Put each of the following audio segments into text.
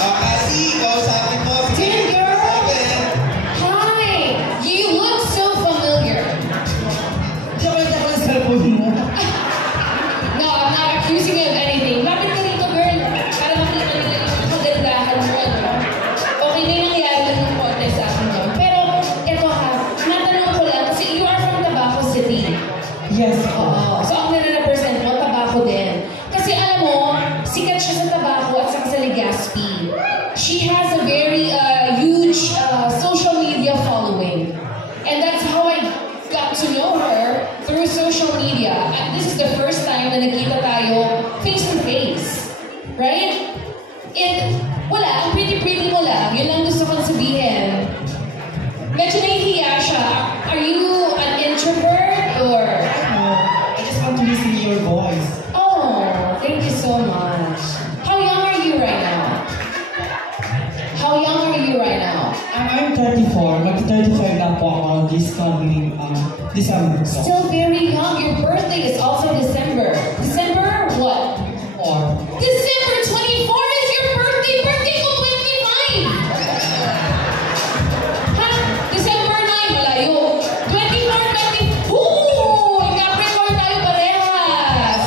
Kasi, kausapin mo. Tin girl! Hi! You look so familiar. Tsaka lang sa cellphone mo. No, I'm not accusing you of anything. Lapit ka rito, girl. Para makita nila yung kagandahan mo, ano. Okay na yung nangyari lang ng konti sa akin doon. Pero, eto ha, natanong ko lang, kasi you are from Tabaco City. Yes. Oo. So, ang nire-represent mo, Tabaco din. Kasi alam mo, sikat siya sa Tabaco at saka sa Legazpi. She has a very huge social media following. And that's how I got to know her through social media. And this is the first time na nagkita tayo face to face. Right? And wala, ang pretty-pretty mo lang. Yun lang gusto kong sabihin. Medyo nahihiya siya. Are you an introvert or... I just want to listen to your voice. Oh, thank you so much. How young are you right now? How young are you right now? I'm 34. Mag-35 na po ako this coming December. So. Still very young. Your birthday is also December. December what? Or December 24 is your birthday. Birthday ko 25. Ha? December 9, malayo. 24, 20. Ooh! Capricorn tayo parehas.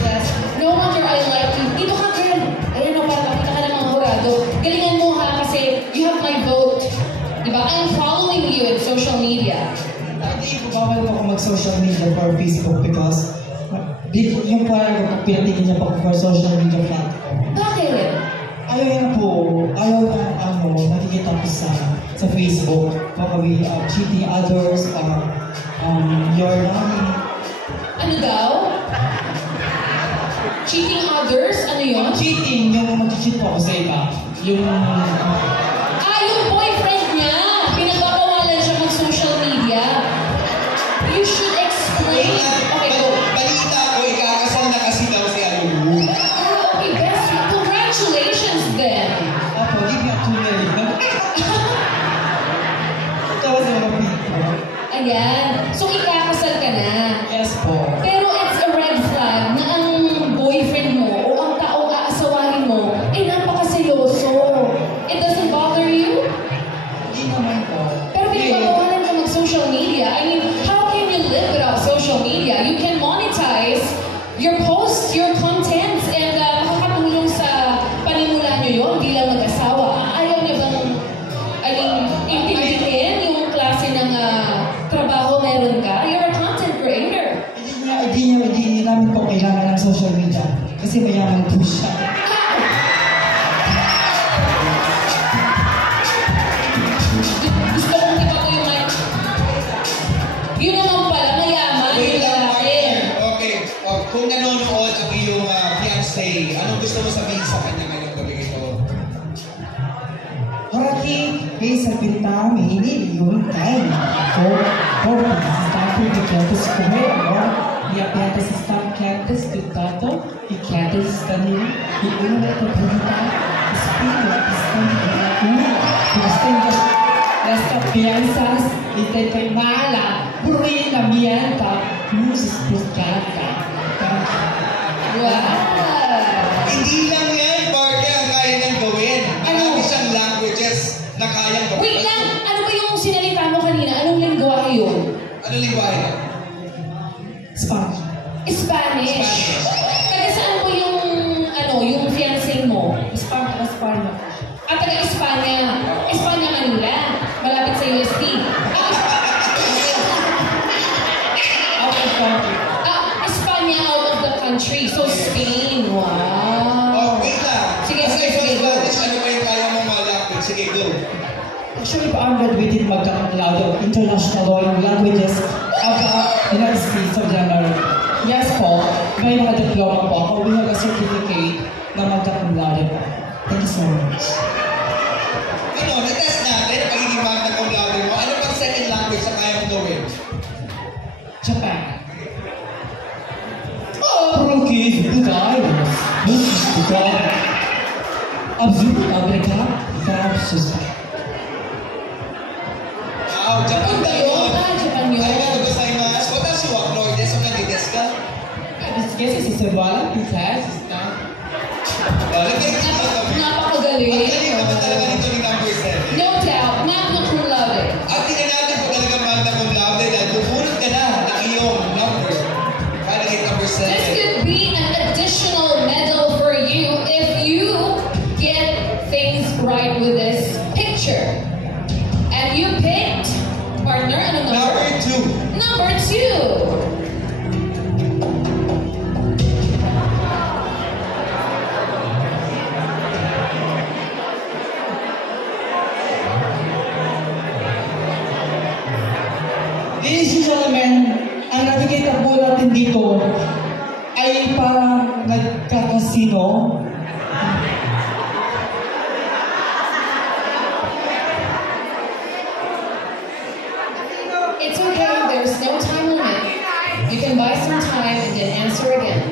Yes. No wonder I like you. Dito ka, girl. Ayan o, para makita ka ng mga hurado. Galingan mo ha, kasi you have my vote. Diba? I'm following you in social media. hindi ko bawal ako mag-social media for Facebook because yung parang pinatingin niya pag for social media platform. Bakit? Ayaw yan po. Ayaw na nakikita ko sa Facebook. Baka we cheating others or you're lying. Ano daw? Cheating others? Ano yun? Cheating, yung mag-cheat po ako sa iba. Yung Yung boyfriend niya! Pinagbabawalan siya mag-social media. You should explain. Okay, go. Balita ko, ikakasal na kasi daw si Alulu. Okay, best. Congratulations then. Opo, give me a 2 million. Tawa sa mga people. Ayan. So, ikakasal ka na. Yes po. Pero it's a red flag na ang boyfriend mo o ang taong aasawahin mo ay napakaseloso. It doesn't bother you? Hindi naman po. Pero pinagbabawalan ka mag-social media. I mean, how can you live without social media? You can monetize your posts, your contents, and makakatulong sa panimula nyo yun bilang mag-asawa. Ayaw niyo bang, intindihin yung klase ng trabaho meron ka? You're a content creator. Hindi namin po kailangan ng social media kasi mayaman po siya. Gusto kong kita ko yung mic. Yun naman pala, mayaman. Wait Yung lang, lalaki. partner. Okay. Kung nanonood ang iyong fiancé, anong gusto mo sabihin sa kanya ngayong gabi ito? Oraki, sa pinta, mahini, yung time. For starting the campus for me, y apenas está quietas de tato y quietas están y una de pinta, espíritu, están las piensas y te mala, brillamienta, luces buscata. Wow! Hindi lang yan, partner, ang kaya niyang gawin. Marami siyang languages na kayang gawin. Wait lang! Ano ba yung sinalita mo kanina? Anong lingwahe yun? Ano lingwahe? Spanish. Spanish. Spanish. Taga saan po yung fiancé mo? Spanish. Taga Espanya. Espanya, Manila. Malapit sa UST. Out of country. Espanya out of the country. So, Spain. Wow. Wait lang. Sige, Kasi sige, sa sige, go. Spanish, ano ba yung kaya mong language? Sige, go. Actually, I'm graduated magkakalaw of international law and languages of the United States of America. Yes po, may mga diploma po ako. We have a certificate na magkakalaw po. Thank you so much. Ano, na-test natin ang pagiging magna cum laude mo. Ano pang second language na kaya mong gawin? Japan. Portuguese, Bulgarian, Russian, Bulgarian. Absolutely, America, Francis. Wow, Japan Ano tayo. yun? Japan yun. Arigato gozaimasu. Watashi wa Florida, so nag-guess ka? This guess is a Wala, because it's not. Wala, talaga nito ni number 7. No doubt, magna cum laude. At tingnan natin kung talagang magna cum laude dahil bubunot ka na ng iyong number. Para kay number 7. This could be an additional medal for you if you get things right with this picture. And you picked, partner, ano number? Number 2. Number 2. Ladies and gentlemen, ang nakikita po natin dito ay parang nagkakasino. It's okay, there's no time limit. You can buy some time and then answer again.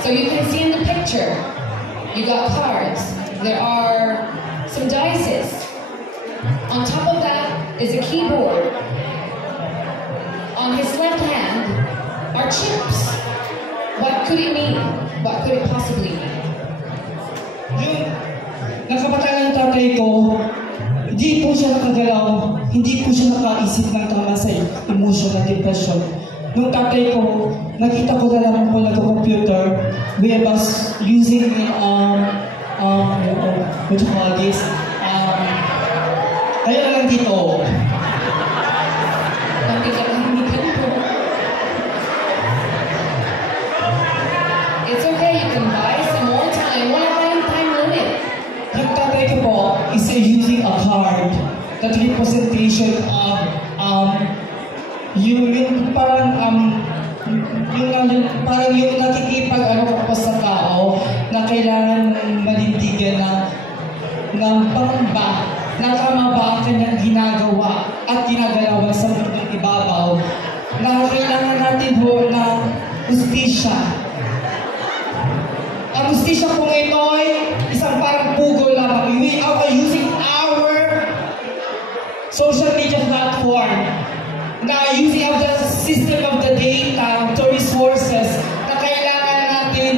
So you can see in the picture, you got cards. There are some dices. On top of that is a keyboard. On his left hand are chips. What could it mean? What could it possibly mean? Yung nakabatang ng tatay ko, hindi po siya nakagalaw, hindi po siya nakaisip ng tama sa emotional depression. Nung tatay ko, nakita ko na lang po nag-computer, we was using, what you call this, tayo na lang dito. It's okay, you can buy some more time. Wala tayong time limit. Yung tatay ko po is using a card that representation of yung parang parang yung nakikipag ano po sa tao na kailangan manindigan ng pangba na tama ba ang kanyang ginagawa at ginagalawan sa mundong ibabaw na kailangan natin po ng justisya. Ang justisya po ito ay isang parang pugol lamang. We are using our social media platform na using of the system of the data, the resources na kailangan natin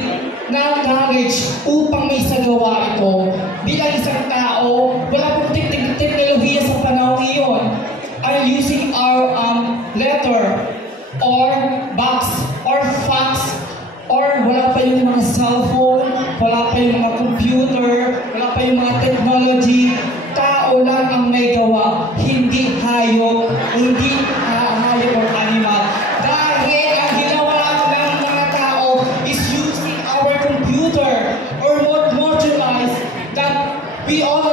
ng knowledge upang may isagawa ito. Bilang isang tao, wala pong teknolohiya sa panahon iyon. Are using our letter or box or fax or wala pa yung mga cellphone, wala pa yung mga computer, wala pa yung mga technology. Tao lang ang may gawa, hindi hayop, hindi hayop or animal. Dahil ang ginawa ng mga tao is using our computer or motorize that we all